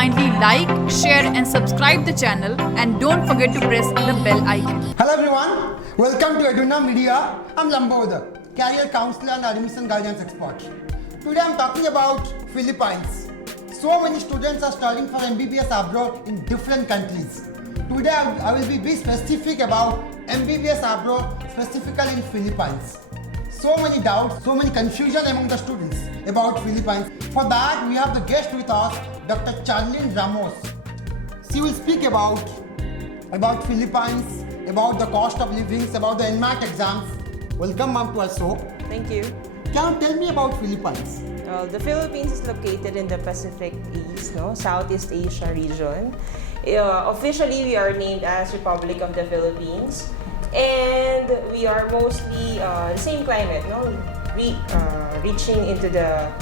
kindly like, share and subscribe the channel, and don't forget to press the bell icon. Hello everyone, welcome to EDUNOM MEDIA. I'm Lambodar, career counselor and admission guidance expert. Today I'm talking about Philippines. So many students are studying for MBBS abroad in different countries. Today I will be specific about MBBS abroad, specifically in Philippines. So many doubts, so many confusion among the students about Philippines. For that, we have the guest with us, Dr. Ramos. She will speak about Philippines, about the cost of living, about the NEET exams. Welcome, ma'am, to our show. Thank you. Can you tell me about Philippines? The Philippines is located in the Pacific East, Southeast Asia region. Officially, we are named as Republic of the Philippines. And we are mostly the same climate, reaching into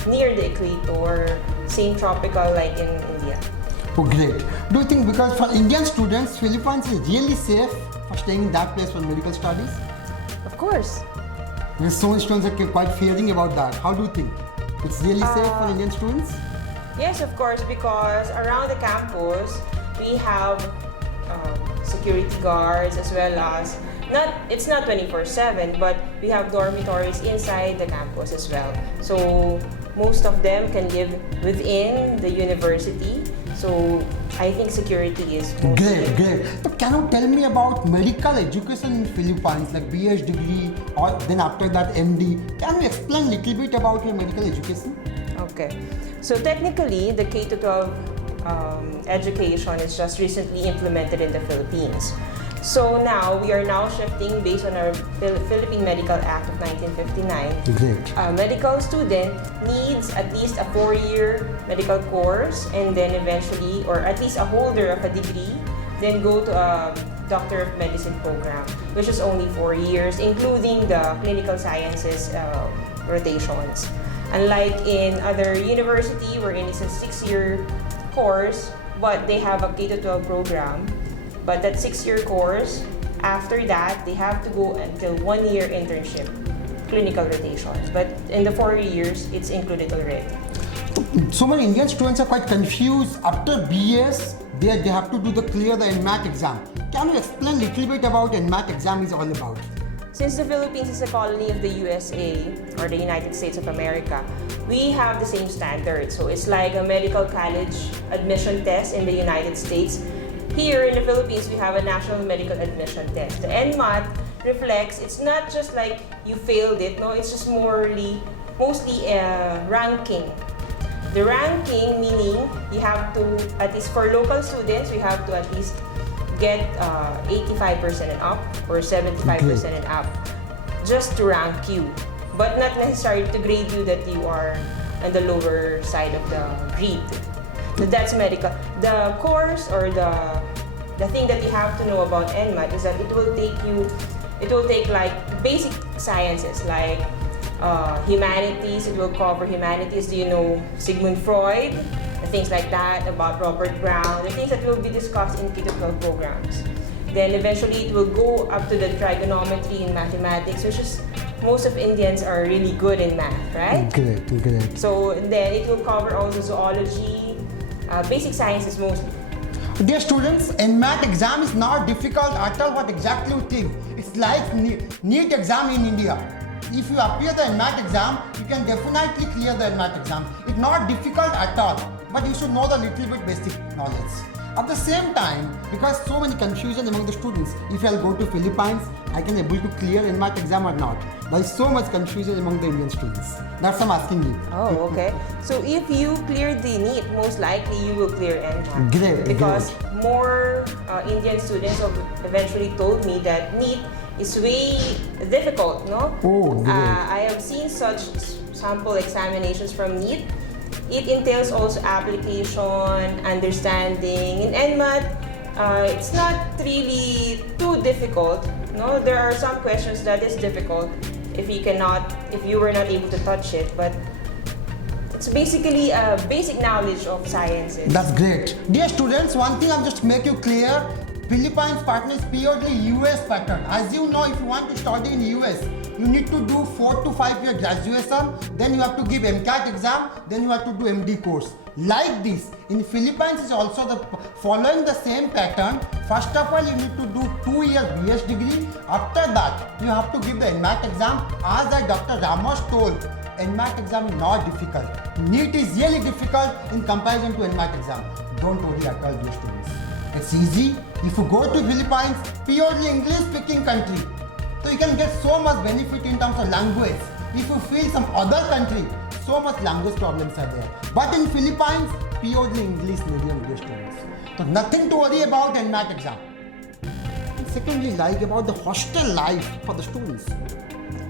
near the equator, same tropical like in India. Oh, great. Do you think because for Indian students, Philippines is really safe for staying in that place for medical studies? Of course. Because so many students are quite fearing about that. How do you think? It's really safe for Indian students? Yes, of course, because around the campus, we have security guards as well as it's not 24/7, but we have dormitories inside the campus as well. So most of them can live within the university. So I think security is mostly Great. So can you tell me about medical education in Philippines, like BS degree or then after that MD? Can you explain a little bit about your medical education? Okay. So technically, the K-12 education is just recently implemented in the Philippines. So now, we are now shifting based on our Philippine Medical Act of 1959. Great. A medical student needs at least a 4-year medical course and then eventually, or at least a holder of a degree, then go to a Doctor of Medicine program, which is only 4 years, including the clinical sciences rotations. Unlike in other university, wherein it's a 6-year course, but they have a K-12 program. But that 6-year course, after that, they have to go until 1-year internship, clinical rotations. But in the 4 years, it's included already. So many Indian students are quite confused. After BS, they have to clear the NEET exam. Can you explain a little bit about what NEET exam is all about? Since the Philippines is a colony of the USA, or the United States of America, we have the same standards. So it's like a medical college admission test in the United States. Here in the Philippines, we have a national medical admission test. The NMAT reflects, it's not just like you failed it, it's just mostly a ranking. The ranking meaning you have to, at least for local students, we have to at least get 85% and up or 75% and up just to rank you, but not necessarily to grade you that you are on the lower side of the grade. So that's medical. The course or the thing that you have to know about NMAT is that it will take like basic sciences like humanities. It will cover humanities. Do you know Sigmund Freud? Things like that, about Robert Brown, the things that will be discussed in K-12 programs. Then eventually it will go up to the trigonometry in mathematics, which is most of Indians are really good in math, right? Great. So then it will cover also zoology, basic sciences mostly. Dear students, NEET exam is not difficult at all. What exactly you think? It's like NEET exam in India. If you appear the NEET exam, you can definitely clear the NEET exam. It's not difficult at all, but you should know the little bit basic knowledge. At the same time, because so many confusion among the students, if I'll go to Philippines, I can able to clear NEET exam or not. There is so much confusion among the Indian students. That's what I'm asking you. Oh, okay. So if you clear the NEET, most likely you will clear NMAT. Great. Because more Indian students have eventually told me that NEET is way difficult, Oh, great. I have seen such sample examinations from NEET. It entails also application, understanding. In NMAT, it's not really too difficult. There are some questions that is difficult if you were not able to touch it, but it's basically a basic knowledge of sciences. That's great. Dear students, one thing I'll just make you clear. Philippines pattern is purely US pattern. As you know, if you want to study in US, you need to do 4 to 5 year graduation, then you have to give MCAT exam, then you have to do MD course. Like this, in Philippines is also following the same pattern. First of all, you need to do 2-year BS degree. After that, you have to give the NMAT exam. As Dr. Ramos told, NMAT exam is not difficult. NEET is really difficult in comparison to NMAT exam. Don't worry at all, dear students. It's easy. If you go to Philippines, purely English speaking country, so you can get so much benefit in terms of language. If you feel some other country, so much language problems are there. But in Philippines, purely English medium, dear students. So nothing to worry about NMAT exam. And secondly, like about the hostel life for the students.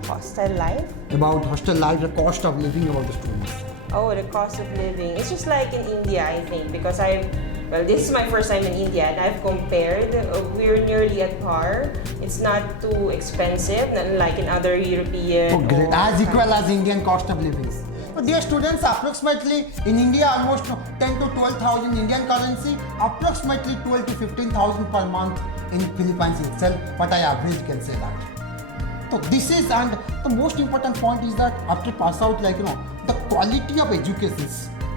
Hostel life? About hostel life, the cost of living about the students. Oh, the cost of living. It's just like in India, I think, because this is my first time in India and I've compared. We're nearly at par. It's not too expensive, not like in other European. Oh, great. As equal as Indian cost of living. So dear students, approximately in India, almost 10 to 12,000 Indian currency, approximately 12 to 15,000 per month in Philippines itself, but I average can say that. So this is, and the most important point is that after pass out, the quality of education.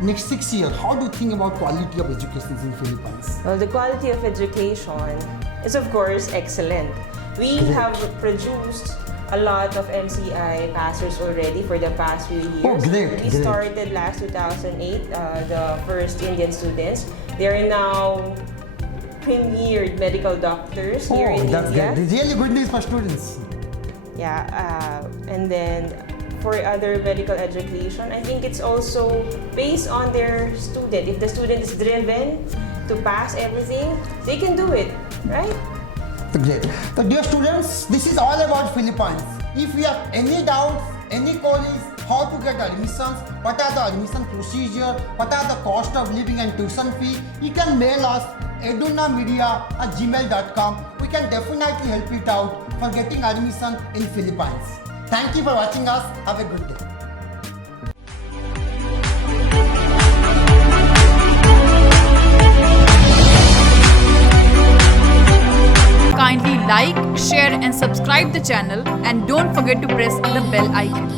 Next 6 years, how do you think about quality of education in Philippines? Well, the quality of education is of course excellent. We have produced a lot of MCI passers already for the past few years. Oh, great. We started last 2008, the first Indian students. They are now premiered medical doctors here in India. That's really good news for students. Yeah, and then for other medical education, I think it's also based on their student. If the student is driven to pass everything, they can do it, right? Great. So dear students, this is all about Philippines. If you have any doubts, any queries, how to get admissions, what are the admission procedure, what are the cost of living and tuition fee, you can mail us edunomedia@gmail.com. We can definitely help you out for getting admission in Philippines. Thank you for watching us. Have a good day. Kindly like, share and subscribe the channel and don't forget to press the bell icon.